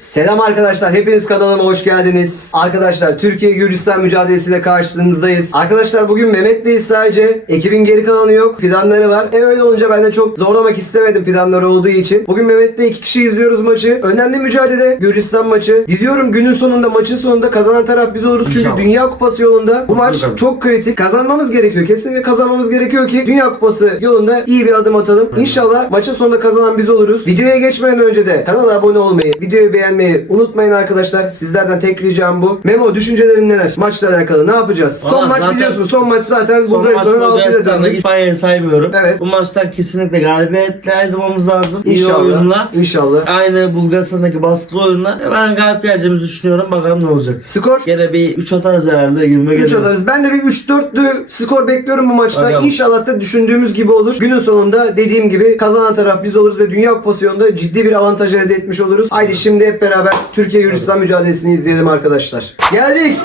Selam arkadaşlar, hepiniz kanalıma hoş geldiniz. Arkadaşlar, Türkiye Gürcistan mücadelesiyle karşınızdayız. Arkadaşlar bugün Mehmet'leyiz sadece. Ekibin geri kalanı yok, planları var. E öyle olunca ben de çok zorlamak istemedim planları olduğu için. Bugün Mehmet'le iki kişi izliyoruz maçı. Önemli mücadele, Gürcistan maçı. Diliyorum günün sonunda, maçın sonunda kazanan taraf biz oluruz. Çünkü İnşallah. Dünya Kupası yolunda bu maç çok kritik. Kazanmamız gerekiyor. Kesinlikle kazanmamız gerekiyor ki Dünya Kupası yolunda iyi bir adım atalım. İnşallah maçın sonunda kazanan biz oluruz. Videoya geçmeden önce de kanala abone olmayı, videoyu beğenmeyi unutmayın arkadaşlar. Sizlerden tek ricam bu. Memo düşüncelerin neler? Maçla alakalı ne yapacağız? son Valla maç zaten- biliyorsun. Son maç zaten Son Bulgaristan'ın 6 ile Bulgaristan'da döndük. İspanya'yı saymıyorum. Evet. Bu maçtan kesinlikle galibiyetle ayrılmamız lazım. İyi İnşallah. oyunla. İnşallah. Aynı Bulgaristan'daki baskılı oyunla. Ben galip geleceğimizi düşünüyorum. Bakalım ne olacak. Skor Gene bir 3 atarız herhalde. 20 3 gelir. atarız. Ben de bir 3-4'lü skor bekliyorum bu maçta. Bakalım. İnşallah da düşündüğümüz gibi olur. Günün sonunda dediğim gibi kazanan taraf biz oluruz ve Dünya Kupası yolunda ciddi bir avantaj elde etmiş oluruz. Haydi şimdi hep beraber Türkiye Yunanistan mücadelesini izleyelim arkadaşlar. Geldik.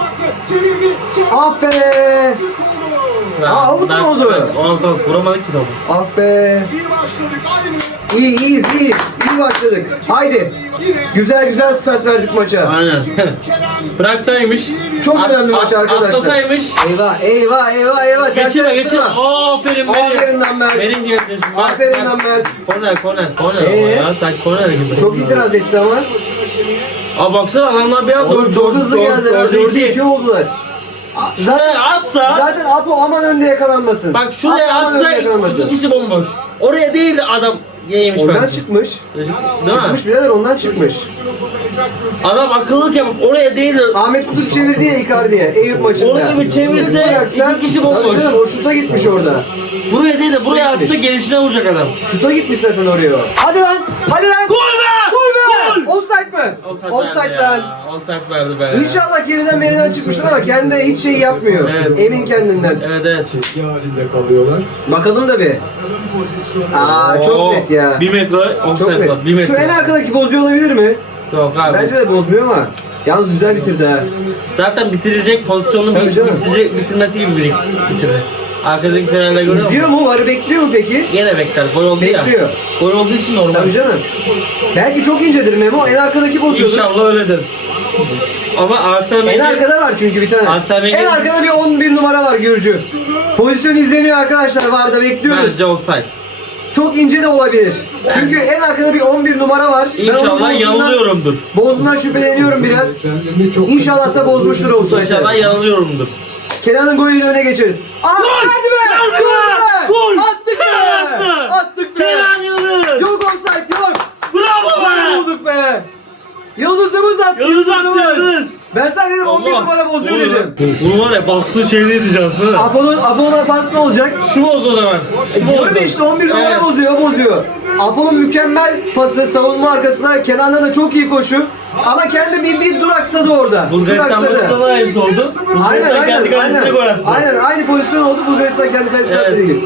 Ah be. Aa, out mu oldu? Onu da vuramadık ki topu. Ah be. İyi başladık aynı. İyi iyiyiz iyiyiz. İyi başladık. Haydi. Güzel güzel start verdik maça. Aynen. Bıraksaymış. Çok at- önemli maç at- arkadaşlar. Atlasaymış. Eyvah eyvah eyvah eyvah. Geçirme Tersten geçirme. yaptırma. Aferin benim. Aferin lan Mert. Benim diyorsun. Aferin lan Mert. Korner korner korner Ee? ya sen korner gibi. Çok itiraz etti ama. Aa baksana adamlar bir anda Oğlum çok hızlı geldiler. 4'e 2 oldular. Zaten atsa Zaten Apo aman önde yakalanmasın. bak şuraya Apo aman atsa önde iki yakalanmasın. kişi bomboş. Oraya değil de adam yemiş Ondan bence. çıkmış. Değil mi? Çıkmış birader ondan çıkmış. Adam akıllılık yapıp oraya değil de Ahmet Kutup çevirdi ya Icardi'ye Eyüp maçında. Orayı bir çevirse Bıraksa- iki kişi Tabii bomboş. canım, O şuta gitmiş orada. buraya değil de buraya atsa gelişine vuracak adam. Şuta gitmiş zaten oraya. o. Hadi lan! Hadi lan! Gol! Offside mi? Offside lan. Offside verdi be. İnşallah geriden meriden çıkmıştır ama kendi hiç şey yapmıyor. Evet. Emin kendinden. Evet evet. çizgi halinde kalıyorlar. Bakalım da bir. Aa çok Oo, net ya. Bir metre Çok offside var. Bir net. metre. Şu en arkadaki bozuyor olabilir mi? Yok abi. Bence de bozmuyor ama. Yalnız güzel bitirdi ha. Zaten bitirilecek pozisyonu Tabii bir, canım. bitirecek, bitirmesi gibi bir bitirdi. Arkadaki Fener'le görüyor İzliyor musun? mu? Varı bekliyor mu peki? Yine bekler. Gol oldu ya. Bekliyor. Gol olduğu için normal. Tabii canım. Belki çok incedir Memo. En arkadaki bozuyordur. İnşallah öyledir. Ama Arsene En Wenger arkada var çünkü bir tane. Arsene Wenger- En arkada bir 11 numara var Gürcü. Pozisyon izleniyor arkadaşlar. Varda bekliyoruz. bence offside. Çok ince de olabilir. Çünkü en arkada bir 11 numara var. Ben onun İnşallah bozduğundan- yanılıyorumdur. Bozduğundan şüpheleniyorum biraz. İnşallah da bozmuştur olsaydı. İnşallah yanılıyorumdur. Kenan'ın golüyle öne geçeriz. Aa, hadi be! Geldi be! Gol! Attık be! Attık be! Kenan Yıldız! Yok offside yok! Bravo Gol be! bulduk be! Yıldızımız attı! Yıldız attı Yıldız! Ben sana dedim 11 numara bozuyor dedim. Bunu var ya bastığı izleyeceğiz değil mi? Apo'nun Apo'nun pas ne olacak? Şu boz o zaman. E, Şu Diyorum ya işte 11 numara Evet. bozuyor, bozuyor. Apo'nun mükemmel pası savunma arkasına Kenan'dan da çok iyi koşu. Ama kendi bir, bir duraksadı orada. Bulgaristan maçında da aynısı oldu. Aynen Bulgaristan kendi aynen kalesine gol aynen. attı. Aynen aynı pozisyon oldu Bulgaristan kendi kalesine Evet. attı.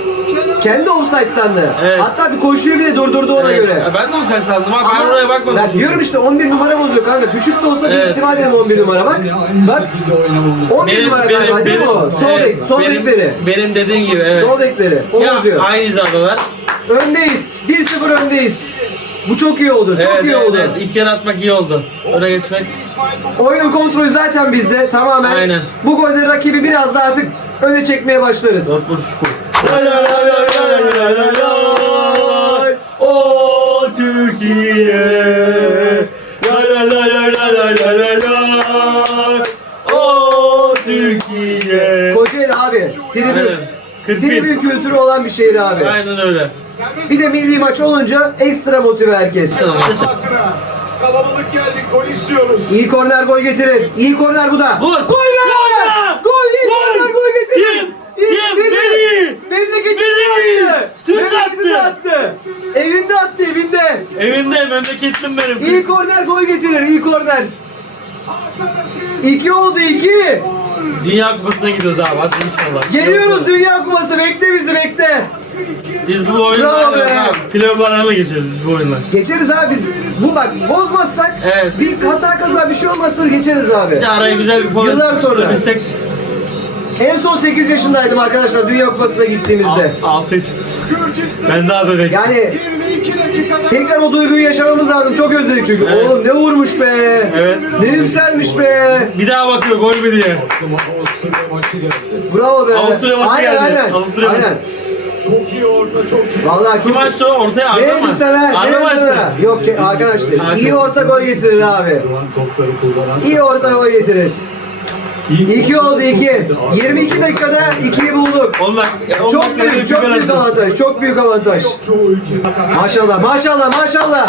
Kendi offside sandı. Evet. Hatta bir koşuyu bile durdurdu ona Evet. göre. Ya Ben de sen sandım ha? Ben Ama- oraya bakmadım. Ben çünkü. diyorum işte 11 numara bozuyor kanka. Küçük de olsa bir Evet. ihtimal dedim 11 numara bak. Bak şekilde oynamamız. 11 numara galiba değil mi o? Sol evet, bek, sol benim, bekleri. benim dediğim gibi evet. Sol bekleri. O ya, bozuyor. aynı hizadalar. Öndeyiz. 1-0 öndeyiz. Bu çok iyi oldu. Çok evet, iyi evet, oldu. Evet, ilk yarı atmak iyi oldu. Öne geçmek. Oyunun kontrolü zaten bizde tamamen. Aynen. Bu golde rakibi biraz daha artık öne çekmeye başlarız. Dört vuruş gol. Lay lay lay lay lay lay lay lay. O Türkiye. Lay lay lay lay lay lay lay lay lay. O Türkiye. Kocaeli abi. Tribün. Aynen. 41. Tribün kültürü olan bir şehir abi. Aynen öyle. Bir de milli maç olunca ekstra motive herkes. Sahasına. Kalabalık geldik gol istiyoruz. İyi korner gol getirir. İyi korner bu da. Gol. Gol be! Gol be! Gol! İyi Gol! korner gol getirir. Kim? İyi, Kim? Beni! Memleketinde attı. Türk Memleketinde attı. attı. Evinde attı evinde. Evinde memleketlim benim. İyi korner gol getirir. iyi korner. İki oldu iki. Dünya Kupası'na gidiyoruz abi. Hadi inşallah. Geliyoruz Dünya Kupası. Bekle bizi bekle. Biz bu Bravo be. playoff'lara mı geçiyoruz biz bu oyunla? Geçeriz abi biz. Bu bak bozmazsak Evet. bir hata kaza bir şey olmazsa geçeriz abi. Bir de araya güzel bir forvet Yıllar sonra. sıkıştırabilsek. En son 8 yaşındaydım arkadaşlar Dünya Kupası'na gittiğimizde. Afiyet. Ben daha bebek. Yani 22 dakikada tekrar o duyguyu yaşamamız lazım. Çok özledik çünkü. Evet. Oğlum ne vurmuş be. Evet. Ne yükselmiş be. Bir daha bakıyor gol mü diye. Bravo be. Avusturya maçı aynen, geldi. Aynen. Avusturya maçı. aynen. Çok iyi orta çok iyi. Vallahi Kim çok açtı o ortaya Ne Arda mı? Ne Arda ha? Yok ki arkadaşlar iyi orta gol getirir abi. İyi orta gol getirir. 2 oldu 2. 22 dakikada 2'yi bulduk. Oğlum bak. on Çok büyük, çok büyük avantaj. Çok büyük avantaj. Maşallah, maşallah, maşallah.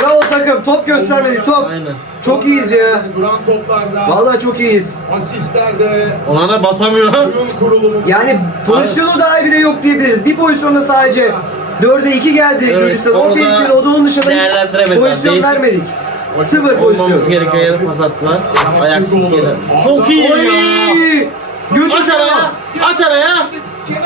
Bravo takım. Top göstermedik, top. Aynen. Çok iyiyiz ya. Duran toplarda. Vallahi çok iyiyiz. Asistlerde. Ona da basamıyor. Yani pozisyonu daha bile yok diyebiliriz. Bir pozisyonda sadece 4'e 2 geldi Evet, Gürcistan. onu O da tehlikeli, o da onun dışında hiç pozisyon vermedik. Sıfır Olmamız pozisyon. gereken yere pas attılar. Ayaksız gelen. Çok iyi Oy! ya. Götür At araya. At araya.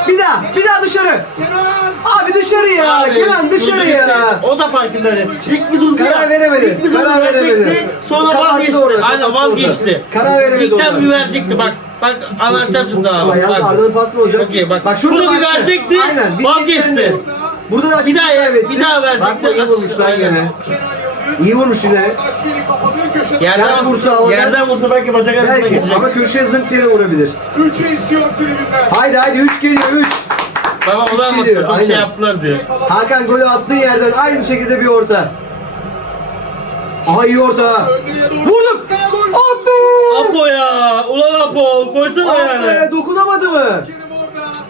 Bir daha, bir daha dışarı. Kenan. Abi dışarı ya. Abi, Kenan dışarı ya. seveyim. O da farkındaydı. İlk bir durdu Karar veremedi. İlk bir durdu Karar verecekti. veremedi. Sonra Kapattı vazgeçti. orada, Aynen kapattı vazgeçti. orada. Karar veremedi İlkten orada. bir verecekti bak. Bak anlatacağım şimdi Ama abi. yalnız Bak. Arda'nın pas ne olacak? Çok iyi bak. Bak şurada bir baktı. verecekti. Aynen, bir Vazgeçti. Burada da Bir daha- kaybetti. bir daha verecekti. Bak iyi vurmuş lan Aynen. gene. İyi vurmuş yine. Yerden vursa havadan- Yerden vursa belki bacak arasına Belki gidecek. ama köşeye zınk diye de vurabilir. 3'e istiyor tribünler. Haydi haydi 3 geliyor 3. Baba o da geliyor, Çok şey yaptılar diyor. Hakan golü attığın yerden aynı şekilde bir orta. Aha iyi orta. Vurdum. Be! Apo ya. Ulan Apo. Koysana Ah yani. be! Dokunamadı mı?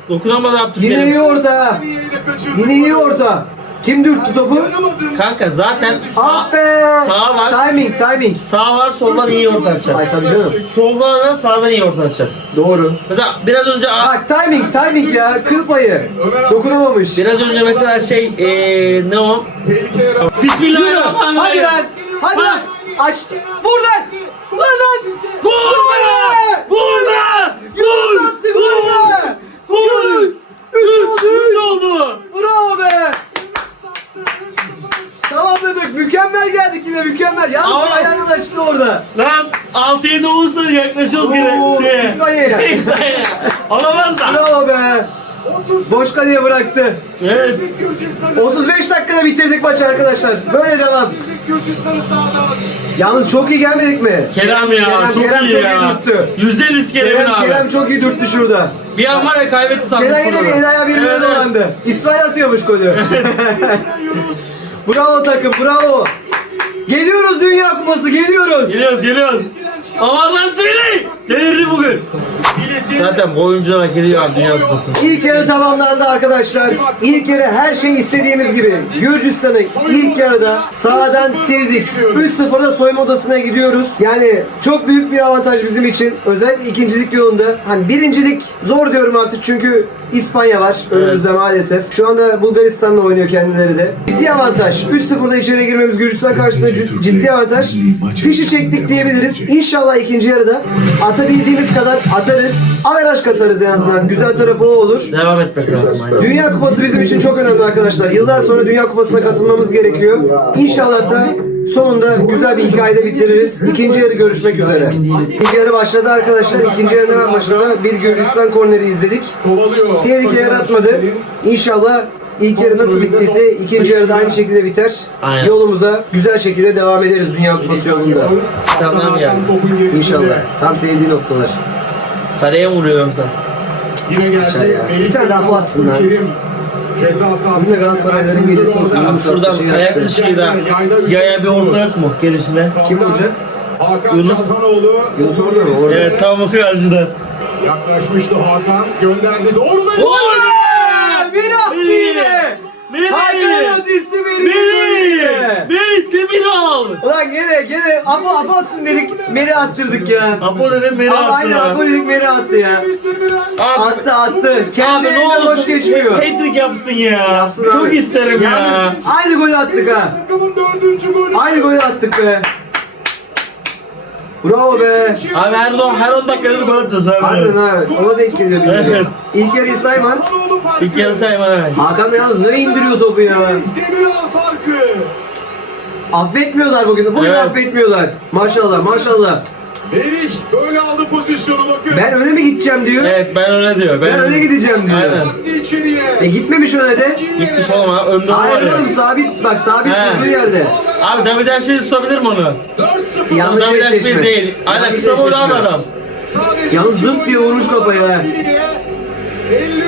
Dokunamadı yaptı. Yine iyi orta. Yine iyi orta. Kim dürttü topu? Kanka zaten sağ, Ah be! sağ var. Timing, timing. Sağ var soldan iyi orta açar. Ay tabii canım. Soldan da sağdan iyi orta açar. Doğru. Mesela biraz önce Bak timing, timing ya. Kıl payı. Dokunamamış. biraz önce mesela şey eee ne o? Tehlike yarattı. Yürü. Hadi Bismillahirrahmanirrahim. lan. Hadi lan. Aç. Vur lan. Lan lan. Vur be! Vur be! Vur! Attı gol be. Vur! Yunus. Üç, üç oldu. Bravo be. Tamamladık. Mükemmel geldik yine mükemmel. Yalnız Ama- ayağının açtı orada. Lan 6-7 olursa yaklaşıyoruz yine Oo, şeye. İspanya'ya. İspanya'ya. Alamazlar. Bravo be. 30 Boş kaleye bıraktı. Evet. Gürcistan'ı 35 dakikada bitirdik maçı arkadaşlar. Böyle devam. Gürcistan'ı sağdan. Yalnız çok iyi gelmedik mi? Kerem ya Kerem- çok Kerem iyi çok ya. iyi dürttü. Yüzde yüz Kerem'in Kerem, abi. Kerem çok iyi dürttü şurada. Bir an var ya kaybetti sandım. Kerem yine bir el ayağı birbirine dolandı. İsmail atıyormuş golü. Yunus. bravo takım bravo. Geliyoruz Dünya Kupası geliyoruz. Geliyoruz geliyoruz. Avardan söyle. Gelirdi bugün. Biletin. Zaten bu oyuncular hak ediyor abi Dünya Kupası. İlk yarı tamamlandı arkadaşlar. İlk yarı her şey istediğimiz gibi. Gürcistan'ı ilk yarıda sağdan sildik. 3-0'da soyunma odasına gidiyoruz. Yani çok büyük bir avantaj bizim için. Özellikle ikincilik yolunda. Hani birincilik zor diyorum artık çünkü İspanya var önümüzde maalesef. Şu anda Bulgaristan'la oynuyor kendileri de. Ciddi avantaj. 3-0'da içeri girmemiz Gürcistan karşısında cid- ciddi avantaj. Fişi çektik diyebiliriz. İnşallah ikinci yarıda atabildiğimiz kadar atarız. Averaj kasarız en azından. Güzel tarafı o olur. Devam etmek lazım. aynen. Dünya Kupası bizim için çok önemli arkadaşlar. Yıllar sonra Dünya Kupası'na katılmamız gerekiyor. İnşallah da sonunda güzel bir hikayede bitiririz. İkinci yarı görüşmek üzere. İlk yarı başladı arkadaşlar. İkinci yarı hemen başladı. Bir Gürcistan korneri izledik. Kovalıyor. Tehlike yaratmadı. İnşallah ilk yarı nasıl bittiyse ikinci yarıda aynı şekilde biter. Aynen. Yolumuza güzel şekilde devam ederiz Dünya Kupası yolunda. Tamam yani. Topun gerisinde. İnşallah. Tam sevdiği noktalar. Kaleye vuruyor yoksa? Yine geldi. Bir tane daha bu atsın lan. De Galatasarayların gelirse olsun. Şuradan Şey ayak dışıyla yaya bir orta yok mu gelişine? Kim olacak? Hakan Yunus. Yunus orada mı? Orada. Evet tam bu karşıda. Yaklaşmıştı Hakan. Gönderdi. Doğru da. Gol! Beni attı yine! Hakan asisti beni Melih! Melih Demiral! Ulan gene gene Apo Apo atsın dedik Meri attırdık ya. Apo dedim Ama attı aynen ya. Apo dedik Meri attı ya. Abi, Attı attı. abi Kendi ne elinde olursun boş geçmiyor. hat-trick yapsın ya. Yapsın Çok abi. isterim ya. Yalnız Aynı golü attık ha. Takımın dördüncü golü. Aynı golü attık be. Bravo be. Abi her, on, her 10 dakikada bir gol atıyoruz abi. Harbiden ha. Ona denk geliyor Evet. bilmiyorum. İlk yarıyı sayma. İlk yarı sayma evet. Hakan da yalnız ne indiriyor topu ya. Demiral farkı. Affetmiyorlar bugün. Bugün Evet. affetmiyorlar. Maşallah maşallah. Melih böyle aldı pozisyonu bakın. Ben öne mi gideceğim diyor. Evet ben öyle diyor. Ben öne gideceğim diyor. Aynen. Baktı içeriye. E gitmemiş öne de. Gitmiş oğlum ha. Önde var Hayır ya. oğlum sabit bak sabit He. durduğu yerde. Abi David Erşehir tutabilir mi onu? 4-0. Yanlış David eşleşme. değil. Aynen Yanlış kısa boylu abi eşleşme. adam. Sadece Yalnız zırt diye vurmuş kafayı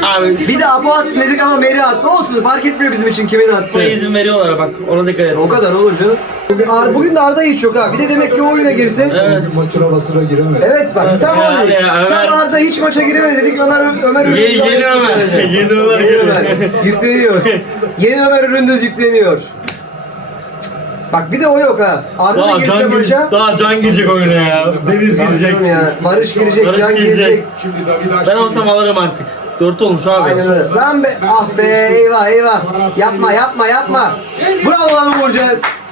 Abi, Bir de Apo atsın dedik ama Meri attı. Olsun fark etmiyor bizim için kimin Buna attı. izin veriyorlar bak ona dikkat et. O kadar olur canım. Bugün, Ar- bugün de Arda hiç yok ha. Bir de demek ki o oyuna girse. Evet. Maçın havasına giremedi. Evet bak Evet, tam ya, öyle. ya, Ömer- Tam Arda hiç maça giremedi dedik. Ömer Ömer Ye- Üründüz yeni aynısını Ömer. söyledi. Yeni Ömer Yeni geliyor. Ömer. Yükleniyor. Yeni Ömer Üründüz yükleniyor. Bak bir de o yok ha. Arda da Daha girse can, maça. girecek, daha can girecek oyuna ya. Deniz girecek. Ya, Barış girecek, Barış Can girecek. girecek. Şimdi David Ben olsam alırım artık. Dört olmuş abi. Aynen öyle. Lan be, ah be, eyvah eyvah. Yapma, yapma, yapma. Bravo lan Uğurcan.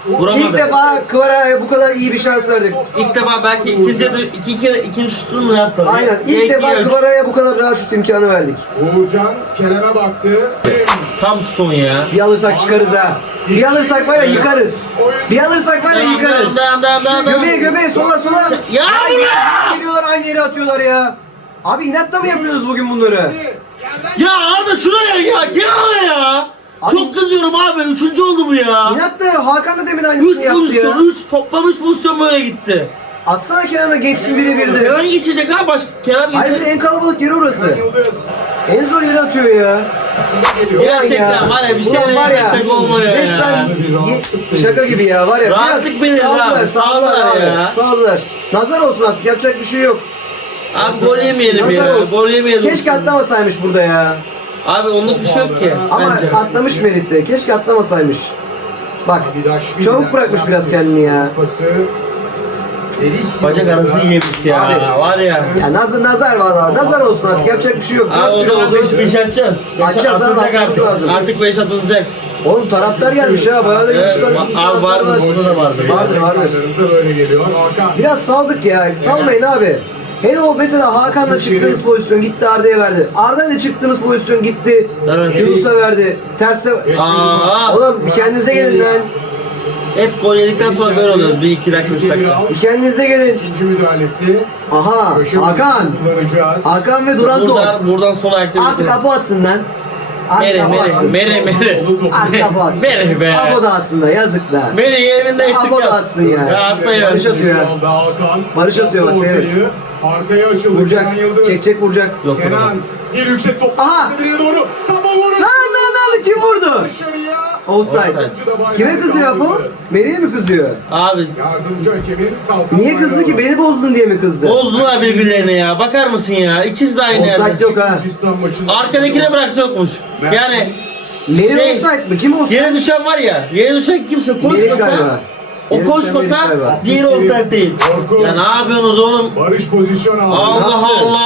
Vuramadı. İlk defa Kıvara'ya bu kadar iyi bir şans verdik. İlk defa belki ikinci iki, iki, ikinci şutunu mu yaptı? Aynen, ilk defa Kıvara'ya bu kadar rahat şut imkanı verdik. Uğurcan Kerem'e baktı. Tam stone ya. Bir alırsak çıkarız ha. Bir alırsak var ya yıkarız. Bir alırsak var ya yıkarız. Dayan dayan. Göbeğe göbeğe sola sola. Ya buraya! Gidiyorlar aynı yere atıyorlar ya. Abi inatla mı yapıyoruz bugün bunları? Ya Arda şuraya ya gel ya. Abi- Çok kızıyorum abi. Üçüncü oldu bu ya. İnatla Hakan da demin aynısını Üç yaptı ya. pozisyon, üç toplam üç pozisyon böyle gitti. Atsana kenara geçsin biri bir de. Kenan geçecek ha baş. Kenan Hayır geçecek. en kalabalık yeri orası. Yıldız. En zor yere atıyor ya. Aslında geliyor. Ya. Gerçekten var ya, bir şey Ulan var ya, olmuyor ya. Resmen ye- şaka gibi ya var ya. Rahatlık biraz verir abi, saldılar saldılar abi. ya. Saldılar. Nazar olsun artık yapacak bir şey yok. Abi gol yemeyelim ya. olsun. Gol yemeyelim. Keşke atlamasaymış burada ya. Abi onluk bir şey yok ki. Ama bence. atlamış Merit'te. Keşke atlamasaymış. Bak çabuk bırakmış biraz kendini ya. Bacak arası yemiş ya. Abi. Var ya. Ya nazar nazar var Nazar olsun artık yapacak bir şey yok. Abi o zaman oldu. 5 5 atacağız. 5 Atacağız abi, atmamız artık. lazım. Artık 5 atılacak. Oğlum taraftar gelmiş ya. Bayağı da Evet, gelmişler. va- abi var mı? Burada da vardı. Vardır vardır. Karşınıza böyle geliyor. Hakan. Biraz saldık ya. Salmayın abi. Hele o mesela Hakan'la çıktığımız pozisyon gitti Arda'ya verdi. Arda'yla çıktığımız pozisyon gitti. Evet. Yunus'a verdi. Terse... Aa. Oğlum bir kendinize gelin lan. Hep gol yedikten sonra böyle oluyoruz. 1 2 dakika 3 İkinci bir dakika. Bir kendinize gelin. İkinci müdahalesi. Aha Köşe Hakan. kullanacağız. Hakan ve Duran top. Buradan buradan sol ayakta Artık bitirelim. Apo atsın lan. Artık Mere Apo mere atsın. mere mere. Artık Apo atsın. Mere be. Apo da atsın da yazık da. Mere'yi evinde ettik Apo da ya. atsın ya. Ya atmayın. Barış atıyor ya. Hakan. Barış atıyor bak, Ortayı. Arkaya açıldı. Vuracak. Kenan Yıldız. Çekecek vuracak. Yok Kenan. vuramaz. Bir yüksek top. Aha. İleriye doğru. Topa vurur. Lan lan lan kim vurdu? Dışarıya. Offside. Offside. Kime kızıyor Apo? Meri'ye mi kızıyor? Abi Yardımcı hakemin kalkan Niye kızdı ki? Beni bozdun diye mi kızdı? bozdular birbirlerine ya. Bakar mısın ya? İkiz de aynı Offside yerde. yok ha. Gürcistan maçında- Arkadakine bıraksa yokmuş. Yani Meri Şey- offside mi? Kim offside? yere düşen var ya. Yere düşen kimse Meri koşmasa galiba. O koşmasa diğeri offside değil. Korku. Ya ne yapıyorsunuz oğlum? Barış pozisyon aldı. Allah Allah!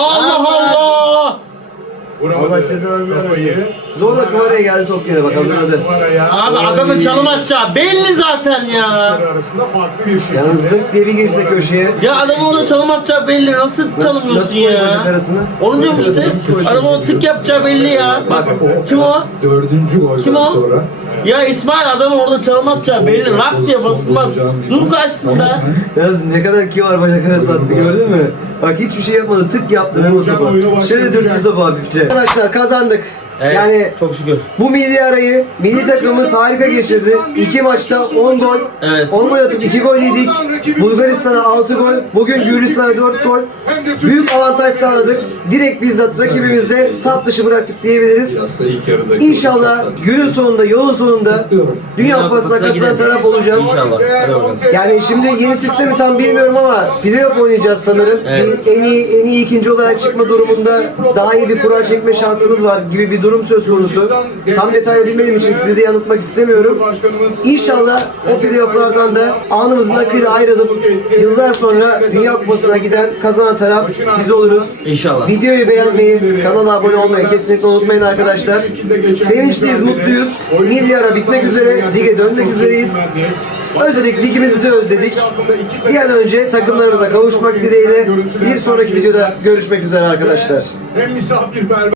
Allah Allah! Cezanızı Kafayı. vermesin. Zorla Kıvara'ya geldi top yine bak hazırladı. Abi adamın çalım atacağı belli zaten ya. Arasında farklı bir şekilde. Yalnız zıp diye bir girse köşeye. Ya adam orada çalım atacağı belli. Nasıl çalımıyorsun nasıl ya? arasına? Onu diyorum işte. Nasıl koyacak? Adam o tık yapacağı belli ya. Bak kim o? Dördüncü golden Kim o? sonra. Ya İsmail adamın orada çalım atacağı belli. Rak diye basılmaz. Dur karşısında. Yalnız ne kadar ki var bacak arası attı gördün mü? Bak hiçbir şey yapmadı tık yaptı. Şöyle dürttü topu hafifçe. Arkadaşlar kazandık. Evet, Yani çok şükür. bu milli arayı milli takımımız harika geçirdi. İki maçta 10 gol. Evet. 10 gol atıp 2 gol yedik. Bulgaristan'a 6 gol. Bugün Gürcistan'a 4 gol. Büyük avantaj sağladık. Direkt bizzat rakibimizde saf dışı bıraktık diyebiliriz. İnşallah günün sonunda, yolun sonunda Dünya Kupası'na katılan taraf olacağız. İnşallah. Yani şimdi yeni sistemi tam bilmiyorum ama playoff oynayacağız sanırım. Evet. Bir en iyi en iyi ikinci olarak çıkma durumunda daha iyi bir kura çekme şansımız var gibi bir durum söz konusu. Tam detaylı bilmediğim için sizi de yanıltmak istemiyorum. İnşallah o playofflardan da anımızın akıyla ayrılıp yıllar sonra Dünya Kupası'na giden kazanan taraf biz oluruz. İnşallah. Videoyu beğenmeyi, kanala abone olmayı kesinlikle unutmayın arkadaşlar. Sevinçliyiz, mutluyuz. Milli ara bitmek üzere, lige dönmek üzereyiz. Özledik, ligimizi de özledik. Bir an önce takımlarımıza kavuşmak dileğiyle bir sonraki videoda görüşmek üzere arkadaşlar. Hem misafirperver